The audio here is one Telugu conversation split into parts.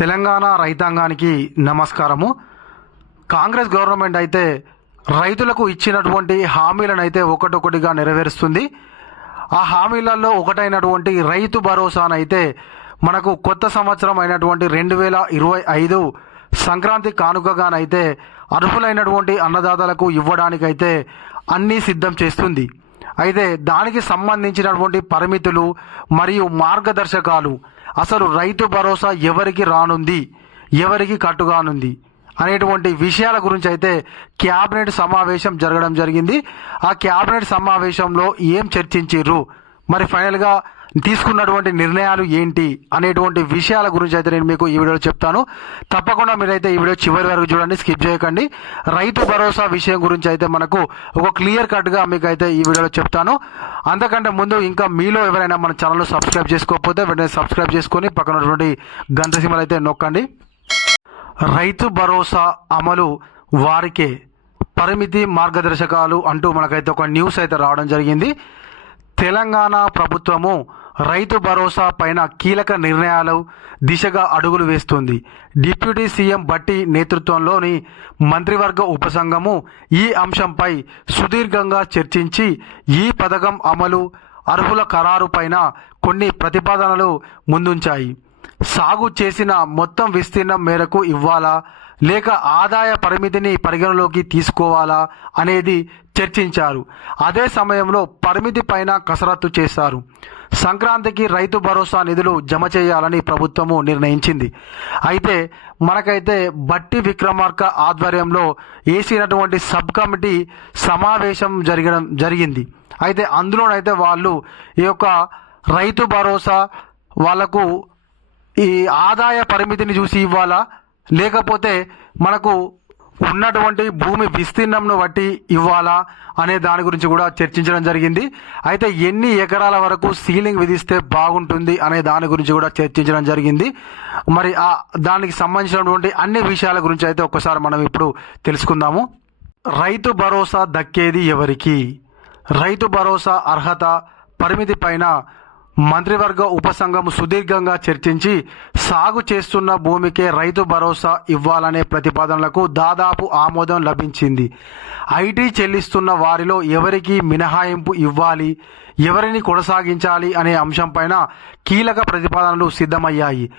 తెలంగాణ రైతాంగానికి నమస్కారము. కాంగ్రెస్ గవర్నమెంట్ అయితే రైతులకు ఇచ్చినటువంటి హామీలను అయితే ఒకటొకటిగా నెరవేరుస్తుంది. ఆ హామీలలో ఒకటైనటువంటి రైతు భరోసానైతే మనకు కొత్త సంవత్సరం అయినటువంటి రెండు వేల ఇరవై ఐదు సంక్రాంతి కానుకగానైతే అర్హులైనటువంటి అన్నదాతలకు ఇవ్వడానికైతే అన్నీ సిద్ధం చేస్తుంది. అయితే దానికి సంబంధించినటువంటి పరిమితులు మరియు మార్గదర్శకాలు అసలు రైతు భరోసా ఎవరికి రానుంది? ఎవరికి కట్టుగానుంది? అనేటువంటి విషయాల గురించి అయితే క్యాబినెట్ సమావేశం జరగడం జరిగింది. ఆ క్యాబినెట్ సమావేశంలో ఏం చర్చించారు మరి ఫైనల్గా తీసుకున్నటువంటి నిర్ణయాలు ఏంటి అనేటువంటి విషయాల గురించి అయితే నేను మీకు ఈ వీడియోలో చెప్తాను. తప్పకుండా మీరైతే ఈ వీడియో చివరి వరకు చూడండి స్కిప్ చేయకండి. రైతు భరోసా విషయం గురించి అయితే మనకు ఒక క్లియర్ కట్గా మీకు అయితే ఈ వీడియోలో చెప్తాను. అంతకంటే ముందు ఇంకా మీలో ఎవరైనా మన ఛానల్ సబ్స్క్రైబ్ చేసుకోకపోతే వెంటనే సబ్స్క్రైబ్ చేసుకొని పక్కన ఉన్నటువంటి గంట అయితే నొక్కండి. రైతు భరోసా అమలు వారికే పరిమితి మార్గదర్శకాలు అంటూ మనకైతే ఒక న్యూస్ అయితే రావడం జరిగింది. తెలంగాణ ప్రభుత్వము రైతు భరోసా పైన కీలక నిర్ణయాలు దిశగా అడుగులు వేస్తుంది. డిప్యూటీ సీఎం బట్టి నేతృత్వంలోని మంత్రివర్గ ఉపసంఘము ఈ అంశంపై సుదీర్ఘంగా చర్చించి ఈ పథకం అమలు అర్హుల ఖరారు పైన కొన్ని ప్రతిపాదనలు ముందుంచాయి. సాగు చేసిన మొత్తం విస్తీర్ణం మేరకు ఇవ్వాలా లేక ఆదాయ పరిమితిని పరిగణలోకి తీసుకోవాలా అనేది చర్చించారు. అదే సమయంలో పరిమితి పైన కసరత్తు చేశారు. సంక్రాంతికి రైతు భరోసా నిధులు జమ చేయాలని ప్రభుత్వము నిర్ణయించింది. అయితే మనకైతే బట్టి విక్రమార్క ఆధ్వర్యంలో వేసినటువంటి సబ్ కమిటీ సమావేశం జరగడం జరిగింది. అయితే అందులోనైతే వాళ్ళు ఈ యొక్క రైతు భరోసా వాళ్ళకు ఈ ఆదాయ పరిమితిని చూసి ఇవ్వాలా? లేకపోతే మనకు ఉన్నటువంటి భూమి విస్తీర్ణంను బట్టి ఇవ్వాలా అనే దాని గురించి కూడా చర్చించడం జరిగింది. అయితే ఎన్ని ఎకరాల వరకు సీలింగ్ విధిస్తే బాగుంటుంది అనే దాని గురించి కూడా చర్చించడం జరిగింది. మరి ఆ దానికి సంబంధించినటువంటి అన్ని విషయాల గురించి అయితే ఒక్కసారి మనం ఇప్పుడు తెలుసుకుందాము. రైతు భరోసా దక్కేది ఎవరికి? రైతు భరోసా అర్హత పరిమితి పైన మంత్రివర్గ ఉపసంఘం సుదీర్ఘంగా చర్చించి సాగు చేస్తున్న భూమికే రైతు భరోసా ఇవ్వాలనే ప్రతిపాదనలకు దాదాపు ఆమోదం లభించింది. ఐటీ చెల్లిస్తున్న వారిలో ఎవరికి మినహాయింపు ఇవ్వాలి ఎవరిని కొనసాగించాలి అనే అంశంపైన కీలక ప్రతిపాదనలు సిద్ధమయ్యాయి.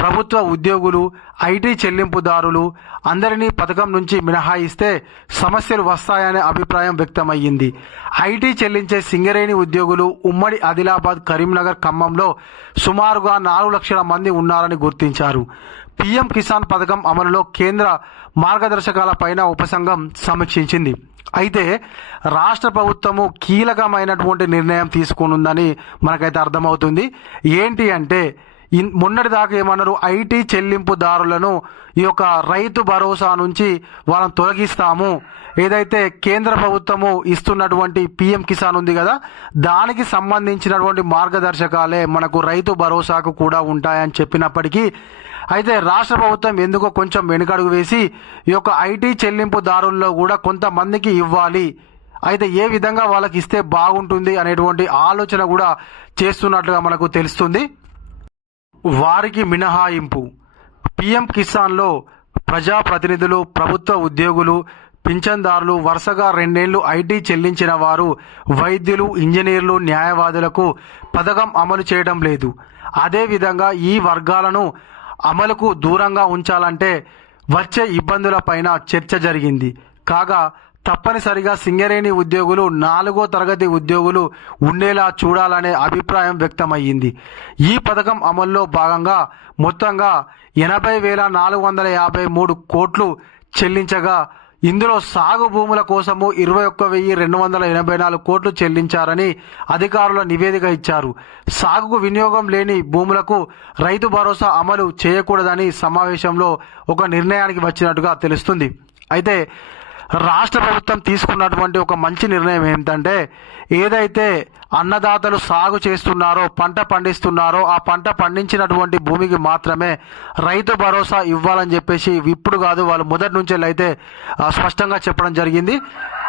ప్రభుత్వ ఉద్యోగులు ఐటీ చెల్లింపుదారులు అందరినీ పథకం నుంచి మినహాయిస్తే సమస్యలు వస్తాయనే అభిప్రాయం వ్యక్తమయ్యింది. ఐటీ చెల్లించే సింగరేణి ఉద్యోగులు ఉమ్మడి ఆదిలాబాద్ కరీంనగర్ ఖమ్మంలో సుమారుగా నాలుగు లక్షల మంది ఉన్నారని గుర్తించారు. పీఎం కిసాన్ పథకం అమలులో కేంద్ర మార్గదర్శకాల పైన ఉపసంఘం సమీక్షించింది. అయితే రాష్ట్ర ప్రభుత్వము కీలకమైనటువంటి నిర్ణయం తీసుకునుందని మనకైతే అర్థమవుతుంది. ఏంటి అంటే మొన్నటి దాకా ఏమన్నారు? ఐటీ చెల్లింపుదారులను ఈ యొక్క రైతు భరోసా నుంచి వాళ్ళని తొలగిస్తాము. ఏదైతే కేంద్ర ప్రభుత్వము ఇస్తున్నటువంటి పిఎం కిసాన్ ఉంది కదా దానికి సంబంధించినటువంటి మార్గదర్శకాలే మనకు రైతు భరోసాకు కూడా ఉంటాయని చెప్పినప్పటికీ అయితే రాష్ట్ర ప్రభుత్వం ఎందుకో కొంచెం వెనుకడుగు వేసి ఈ యొక్క ఐటీ చెల్లింపుదారుల్లో కూడా కొంతమందికి ఇవ్వాలి. అయితే ఏ విధంగా వాళ్ళకి ఇస్తే బాగుంటుంది అనేటువంటి ఆలోచన కూడా చేస్తున్నట్లుగా మనకు తెలుస్తుంది. వారికి మినహాయింపు. పిఎం కిసాన్లో ప్రజాప్రతినిధులు ప్రభుత్వ ఉద్యోగులు పింఛన్దారులు వరుసగా రెండేళ్ళు ఐటీ చెల్లించిన వారు వైద్యులు ఇంజనీర్లు న్యాయవాదులకు పథకం అమలు చేయడం లేదు. అదేవిధంగా ఈ వర్గాలను అమలుకు దూరంగా ఉంచాలంటే వచ్చే ఇబ్బందులపైన చర్చ జరిగింది. కాగా తప్పనిసరిగా సింగరేణి ఉద్యోగులు నాలుగో తరగతి ఉద్యోగులు ఉండేలా చూడాలనే అభిప్రాయం వ్యక్తమయ్యింది. ఈ పథకం అమల్లో భాగంగా మొత్తంగా ఎనభై వేల నాలుగు వందల యాభై మూడు కోట్లు చెల్లించగా ఇందులో సాగు భూముల కోసము ఇరవై ఒక్క వెయ్యి రెండు వందల ఎనభై నాలుగు కోట్లు చెల్లించారని అధికారుల నివేదిక ఇచ్చారు. సాగుకు వినియోగం లేని భూములకు రైతు భరోసా అమలు చేయకూడదని సమావేశంలో ఒక నిర్ణయానికి వచ్చినట్టుగా తెలుస్తుంది. అయితే రాష్ట్ర ప్రభుత్వం తీసుకున్నటువంటి ఒక మంచి నిర్ణయం ఏమిటంటే ఏదైతే అన్నదాతలు సాగు చేస్తున్నారో పంట పండిస్తున్నారో ఆ పంట పండించినటువంటి భూమికి మాత్రమే రైతు భరోసా ఇవ్వాలని చెప్పేసి ఇప్పుడు కాదు వాళ్ళు మొదటి నుంచి అయితే స్పష్టంగా చెప్పడం జరిగింది.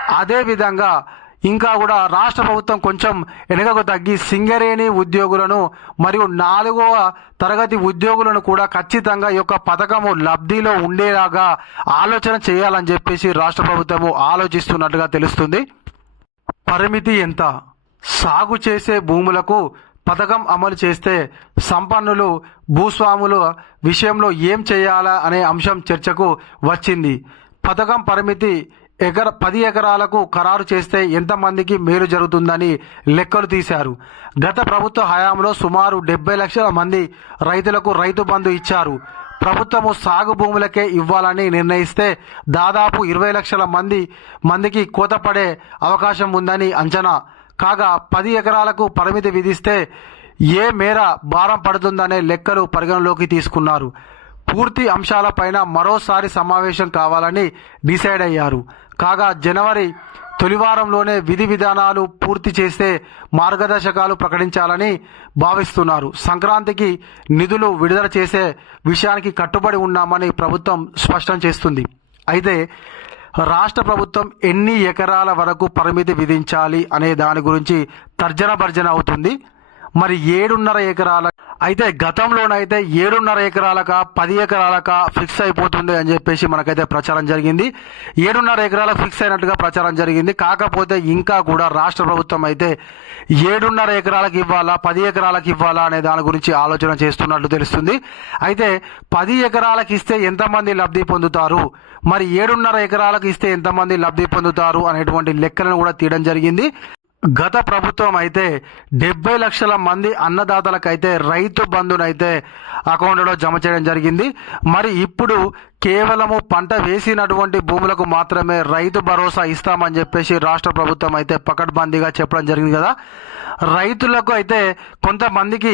అదేవిధంగా ఇంకా కూడా రాష్ట్ర ప్రభుత్వం కొంచెం వెనుకకు తగ్గి సింగరేణి ఉద్యోగులను మరియు నాలుగవ తరగతి ఉద్యోగులను కూడా ఖచ్చితంగా ఈ యొక్క పథకము లబ్ధిలో ఉండేలాగా ఆలోచన చేయాలని చెప్పేసి రాష్ట్ర ప్రభుత్వము ఆలోచిస్తున్నట్టుగా తెలుస్తుంది. పరిమితి ఎంత? సాగు చేసే భూములకు పథకం అమలు చేస్తే సంపన్నులు భూస్వాముల విషయంలో ఏం చేయాలా అనే అంశం చర్చకు వచ్చింది. పథకం పరిమితి ఎకర పది ఎకరాలకు ఖరారు చేస్తే ఎంతమందికి మేలు జరుగుతుందని లెక్కలు తీశారు. గత ప్రభుత్వ హయాంలో సుమారు డెబ్బై లక్షల మంది రైతులకు రైతు బంధు ఇచ్చారు. ప్రభుత్వము సాగు భూములకే ఇవ్వాలని నిర్ణయిస్తే దాదాపు ఇరవై లక్షల మంది మందికి కోతపడే అవకాశం ఉందని అంచనా. కాగా పది ఎకరాలకు పరిమితి విధిస్తే ఏ మేర భారం పడుతుందనే లెక్కలు పరిగణలోకి తీసుకున్నారు. పూర్తి అంశాలపైన మరోసారి సమావేశం కావాలని డిసైడ్ అయ్యారు. కాగా జనవరి తొలివారంలోనే విధి విధానాలు పూర్తి చేస్తే మార్గదర్శకాలు ప్రకటించాలని భావిస్తున్నారు. సంక్రాంతికి నిధులు విడుదల చేసే విషయానికి కట్టుబడి ఉన్నామని ప్రభుత్వం స్పష్టం చేస్తుంది. అయితే రాష్ట్ర ప్రభుత్వం ఎన్ని ఎకరాల వరకు పరిమితి విధించాలి అనే దాని గురించి తర్జన భర్జన అవుతుంది. మరి ఏడున్నర ఎకరాల అయితే గతంలోనైతే ఏడున్నర ఎకరాలక పది ఎకరాలక ఫిక్స్ అయిపోతుంది అని చెప్పేసి మనకైతే ప్రచారం జరిగింది. ఏడున్నర ఎకరాలకు ఫిక్స్ అయినట్టుగా ప్రచారం జరిగింది. కాకపోతే ఇంకా కూడా రాష్ట్ర ప్రభుత్వం అయితే ఏడున్నర ఎకరాలకు ఇవ్వాలా పది ఎకరాలకు ఇవ్వాలా అనే దాని గురించి ఆలోచన చేస్తున్నట్లు తెలుస్తుంది. అయితే పది ఎకరాలకు ఇస్తే ఎంతమంది లబ్ధి పొందుతారు? మరి ఏడున్నర ఎకరాలకు ఇస్తే ఎంతమంది లబ్ధి పొందుతారు? అనేటువంటి లెక్కలను కూడా తీయడం జరిగింది. గత ప్రభుత్వం అయితే డెబ్బై లక్షల మంది అన్నదాతలకైతే రైతు బంధునైతే అకౌంట్లో జమ చేయడం జరిగింది. మరి ఇప్పుడు కేవలము పంట వేసినటువంటి భూములకు మాత్రమే రైతు భరోసా ఇస్తామని చెప్పేసి రాష్ట్ర ప్రభుత్వం అయితే పకడ్బందీగా చెప్పడం జరిగింది కదా. రైతులకు అయితే కొంతమందికి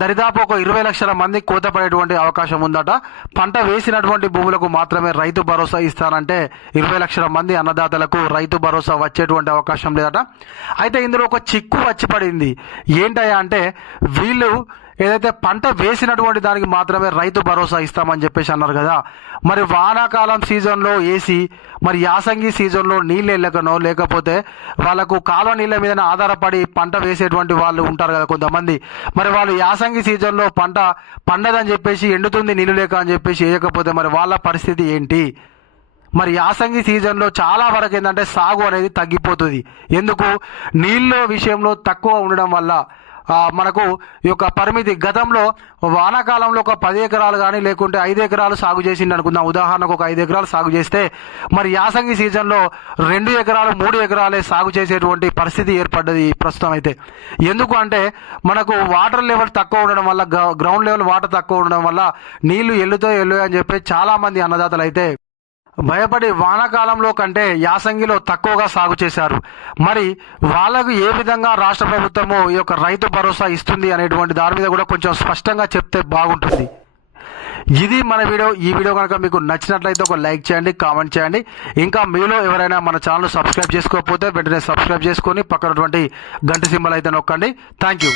దరిదాపు ఒక ఇరవై లక్షల మంది కోత పడేటువంటి అవకాశం ఉందట. పంట వేసినటువంటి భూములకు మాత్రమే రైతు భరోసా ఇస్తానంటే ఇరవై లక్షల మంది అన్నదాతలకు రైతు భరోసా వచ్చేటువంటి అవకాశం లేదట. అయితే ఇందులో ఒక చిక్కు వచ్చి పడింది. ఏంటయ్యా అంటే వీళ్ళు ఏదైతే పంట వేసినటువంటి దానికి మాత్రమే రైతు భరోసా ఇస్తామని చెప్పేసి అన్నారు కదా మరి వానాకాలం సీజన్లో వేసి మరి యాసంగి సీజన్లో నీళ్ళు వెళ్ళకనో లేకపోతే వాళ్ళకు కాలువ నీళ్ళ మీద ఆధారపడి పంట వేసేటువంటి వాళ్ళు ఉంటారు కదా కొంతమంది. మరి వాళ్ళు యాసంగి సీజన్లో పంట పండదని చెప్పేసి ఎండుతుంది నీళ్ళు లేక అని చెప్పేసి వేయకపోతే మరి వాళ్ళ పరిస్థితి ఏంటి? మరి యాసంగి సీజన్లో చాలా వరకు ఏంటంటే సాగు అనేది తగ్గిపోతుంది. ఎందుకు? నీళ్ళ విషయంలో తక్కువ ఉండడం వల్ల మనకు ఈ యొక్క పరిమితి గతంలో వానాకాలంలో ఒక పది ఎకరాలు కానీ లేకుంటే ఐదు ఎకరాలు సాగు చేసింది అనుకుందాం. ఉదాహరణకు ఒక ఐదు ఎకరాలు సాగు చేస్తే మరి యాసంగి సీజన్లో రెండు ఎకరాలు మూడు ఎకరాలే సాగు చేసేటువంటి పరిస్థితి ఏర్పడ్డది ప్రస్తుతం అయితే. ఎందుకు అంటే మనకు వాటర్ లెవెల్ తక్కువ ఉండడం వల్ల గ్రౌండ్ లెవెల్ వాటర్ తక్కువ ఉండడం వల్ల నీళ్ళు ఎల్లుతో ఎల్లు అని చెప్పి చాలా మంది అన్నదాతలు అయితే భయపడి వానాకాలంలో కంటే యాసంగిలో తక్కువగా సాగు చేశారు. మరి వాళ్ళకు ఏ విధంగా రాష్ట్ర ప్రభుత్వము ఈ యొక్క రైతు భరోసా ఇస్తుంది అనేటువంటి దాని మీద కూడా కొంచెం స్పష్టంగా చెప్తే బాగుంటుంది. ఇది మన వీడియో. ఈ వీడియో కనుక మీకు నచ్చినట్లయితే ఒక లైక్ చేయండి కామెంట్ చేయండి. ఇంకా మీలో ఎవరైనా మన ఛానల్ సబ్స్క్రైబ్ చేసుకోకపోతే వెంటనే సబ్స్క్రైబ్ చేసుకొని పక్కనటువంటి గంట సింబల్ అయితే నొక్కండి. Thank you.